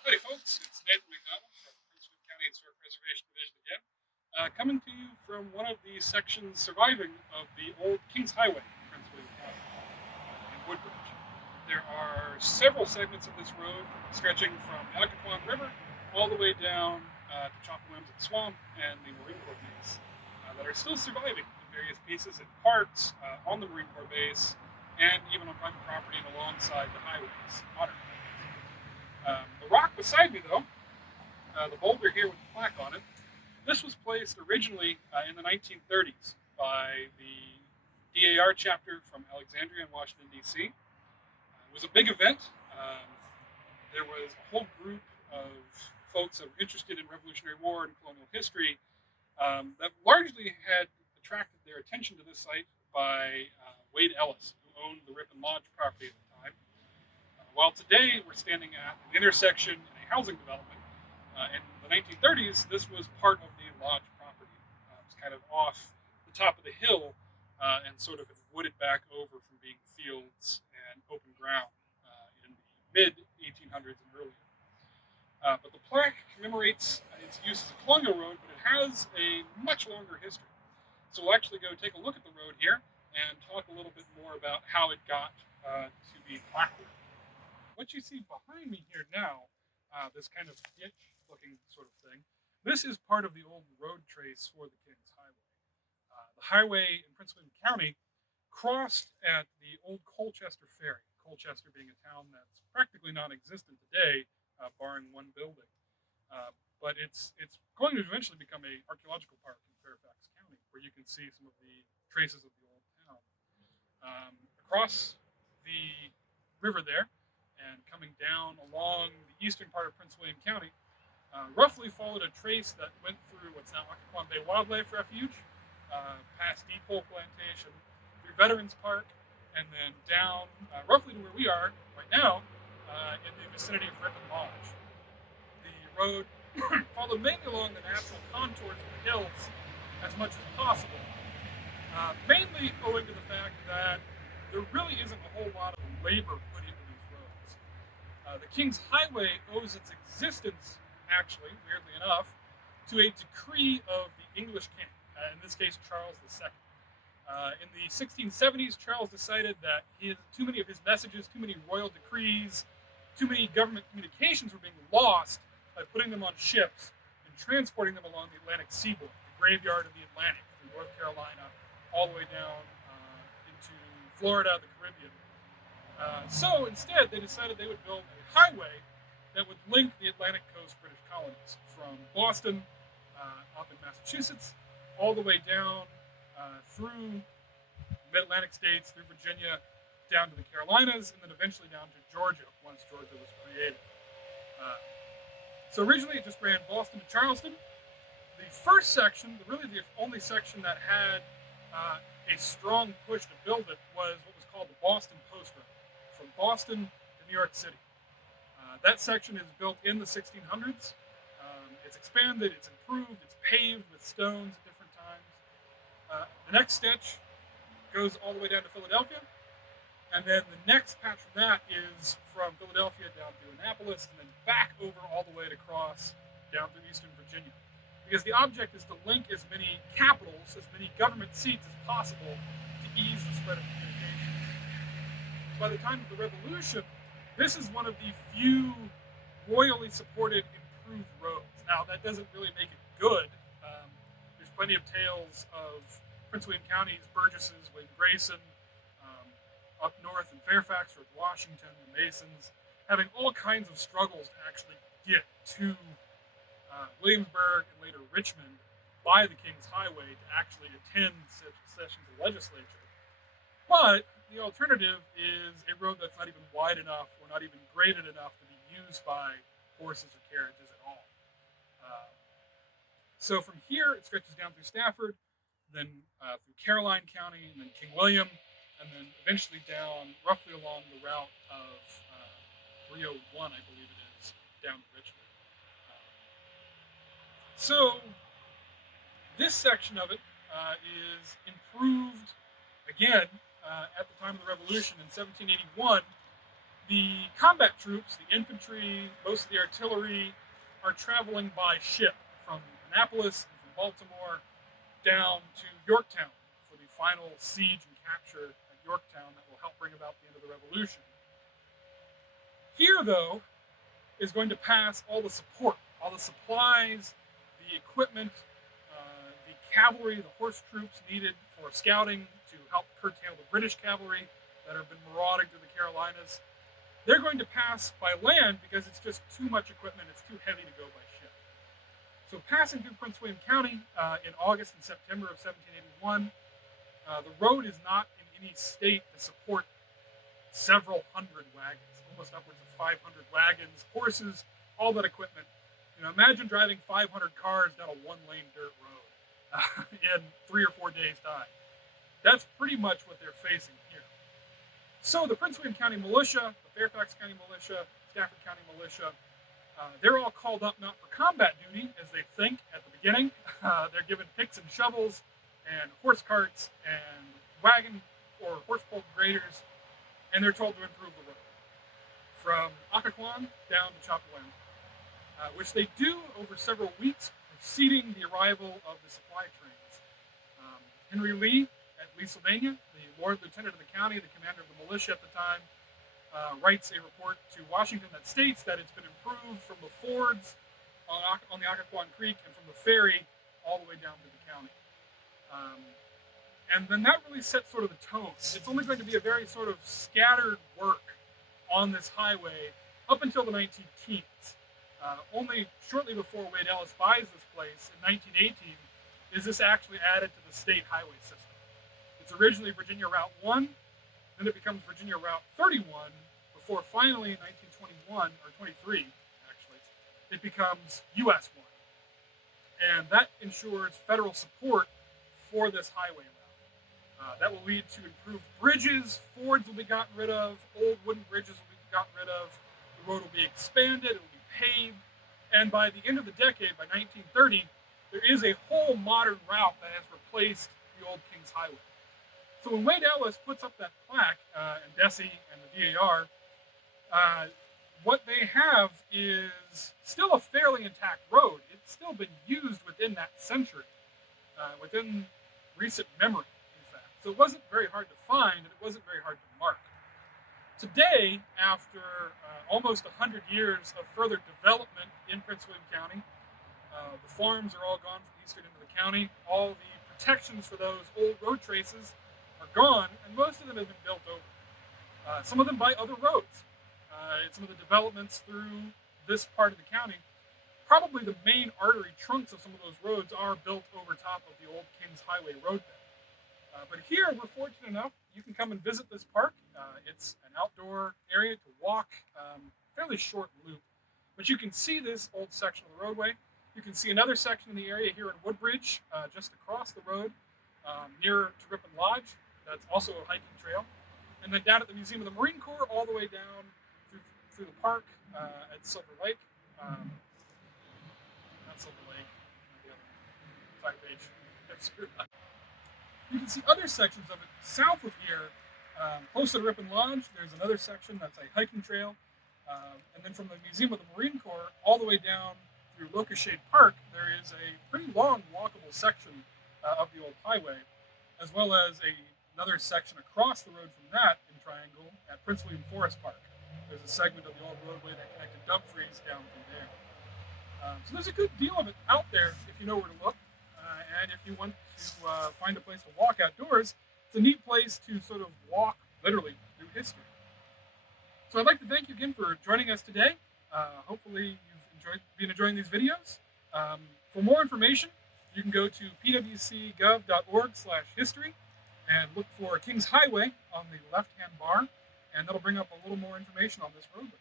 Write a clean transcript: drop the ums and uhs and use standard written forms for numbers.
Howdy, folks. It's Nathan McDonald from Prince William County Historic Preservation Division again, coming to you from one of the sections surviving of the old Kings Highway in Prince William County in Woodbridge. There are several segments of this road stretching from the Occoquan River all the way down to Chopawamsett Swamp and the Marine Corps Base that are still surviving in various pieces in parks on the Marine Corps Base and even on private property and alongside the highways, modern highways. The rock beside me, though, the boulder here with the plaque on it, this was placed originally in the 1930s by the DAR chapter from Alexandria in Washington, D.C. It was a big event. There was a whole group of folks that were interested in Revolutionary War and colonial history that largely had attracted their attention to this site by Wade Ellis, who owned the Ripon Lodge property at the time. While today we're standing at an intersection in a housing development, in the 1930s, this was part of the lodge property. It was kind of off the top of the hill and sort of wooded back over from being fields and open ground in the mid 1800s and earlier. But the plaque commemorates its use as a colonial road, but it has a much longer history. So we'll actually go take a look at the road here and talk a little bit more about how it got to be plaque worthy. What you see behind me here now, this kind of ditch-looking sort of thing, this is part of the old road trace for the Kings Highway. The highway in Prince William County crossed at the old Colchester Ferry, Colchester being a town that's practically non-existent today, barring one building. But it's going to eventually become a archaeological park in Fairfax County, where you can see some of the traces of the old town. Across the river there, and coming down along the eastern part of Prince William County, roughly followed a trace that went through what's now Occoquan Bay Wildlife Refuge, past Depot Plantation, through Veterans Park, and then down roughly to where we are right now in the vicinity of Ripon Lodge. The road followed mainly along the natural contours of the hills as much as possible, mainly owing to the fact that there really isn't a whole lot of labor put into these roads. The King's Highway owes its existence, actually, weirdly enough, to a decree of the English king, in this case Charles II. In the 1670s, Charles decided that too many of his messages, too many royal decrees, too many government communications were being lost by putting them on ships and transporting them along the Atlantic seaboard, the graveyard of the Atlantic, from North Carolina all the way down into Florida, the Caribbean. So instead, they decided they would build a highway that would link the Atlantic coast British colonies from Boston up in Massachusetts all the way down through mid-Atlantic states, through Virginia, down to the Carolinas, and then eventually down to Georgia once Georgia was created. So originally it just ran Boston to Charleston. The first section, really the only section that had a strong push to build it, was what was called the Boston Post Road, from Boston to New York City. That section is built in the 1600s. It's expanded, it's improved, it's paved with stones at different times. The next stretch goes all the way down to Philadelphia, and then the next patch from that is from Philadelphia down to Annapolis, and then back over all the way to cross down to eastern Virginia. Because the object is to link as many capitals, as many government seats as possible to ease the spread of communications. By the time of the Revolution, this is one of the few royally supported improved roads. Now, that doesn't really make it good. There's plenty of tales of Prince William County's burgesses, William Grayson, up north in Fairfax, George Washington, the Masons, having all kinds of struggles to actually get to Williamsburg and later Richmond by the King's Highway to actually attend sessions of the legislature. But the alternative is a road that's not even wide enough or not even graded enough to be used by horses or carriages at all. So from here, it stretches down through Stafford, then through Caroline County, and then King William, and then eventually down roughly along the route of 301, I believe it is, down to Richmond. So this section of it is improved again at the time of the Revolution in 1781, The combat troops, the infantry, most of the artillery, are traveling by ship from Annapolis and from Baltimore down to Yorktown for the final siege and capture at Yorktown that will help bring about the end of the Revolution. Here, though, is going to pass all the support, all the supplies, the equipment, the cavalry, the horse troops needed for scouting to help curtail the British cavalry that have been marauding through the Carolinas. They're going to pass by land because it's just too much equipment, it's too heavy to go by ship. So passing through Prince William County in August and September of 1781, the road is not in any state to support several hundred wagons, almost upwards of 500 wagons, horses, all that equipment. Imagine driving 500 cars down a one-lane dirt road in 3 or 4 days' time. That's pretty much what they're facing here. So the Prince William County Militia, the Fairfax County Militia, Stafford County Militia, they're all called up not for combat duty, as they think at the beginning. They're given picks and shovels and horse carts and wagon or horse-pulled graders, and they're told to improve the road from Occoquan down to Chappaquiddick, which they do over several weeks, preceding the arrival of the supply trains. Henry Lee at Lee, Sylvania, the Lord Lieutenant of the county, the commander of the militia at the time, writes a report to Washington that states that it's been improved from the fords on the Occoquan Creek and from the ferry all the way down to the county. And then that really sets sort of the tone. It's only going to be a very sort of scattered work on this highway up until the 19 teens. Only shortly before Wade Ellis buys this place in 1918 is this actually added to the state highway system. It's originally Virginia Route 1, then it becomes Virginia Route 31, before finally in 1921, or 23 actually, it becomes US 1. And that ensures federal support for this highway route. That will lead to improved bridges, fords will be gotten rid of, old wooden bridges will be gotten rid of, the road will be expanded, it will be paved, and by the end of the decade, by 1930, there is a whole modern route that has replaced the old Kings Highway. So when Wade Ellis puts up that plaque, and DESE and the DAR, what they have is still a fairly intact road. It's still been used within that century, within recent memory, in fact. So it wasn't very hard to find, and it wasn't very hard to mark. Today, after almost 100 years of further development in Prince William County, the farms are all gone from the eastern end of the county. All the protections for those old road traces are gone, and most of them have been built over. Some of them by other roads. Some of the developments through this part of the county, probably the main artery trunks of some of those roads are built over top of the old Kings Highway roadbed. But here, we're fortunate enough, you can come and visit this park. It's an outdoor area to walk, fairly short loop. But you can see this old section of the roadway. You can see another section in the area here in Woodbridge, just across the road, near to Ripon Lodge. That's also a hiking trail. And then down at the Museum of the Marine Corps, all the way down through the park at Silver Lake. Not Silver Lake, the other 5 page. That's screwed up. You can see other sections of it south of here, close to Ripon Lodge. There's another section that's a hiking trail. And then from the Museum of the Marine Corps all the way down through Locust Shade Park, there is a pretty long walkable section of the old highway, as well as another section across the road from that in Triangle at Prince William Forest Park. There's a segment of the old roadway that connected Dumfries down through there. So there's a good deal of it out there if you know where to look. And if you want to find a place to walk outdoors, it's a neat place to sort of walk literally through history. So I'd like to thank you again for joining us today. Hopefully you've been enjoying these videos. For more information, you can go to pwcgov.org/history and look for Kings Highway on the left-hand bar, and that'll bring up a little more information on this roadway.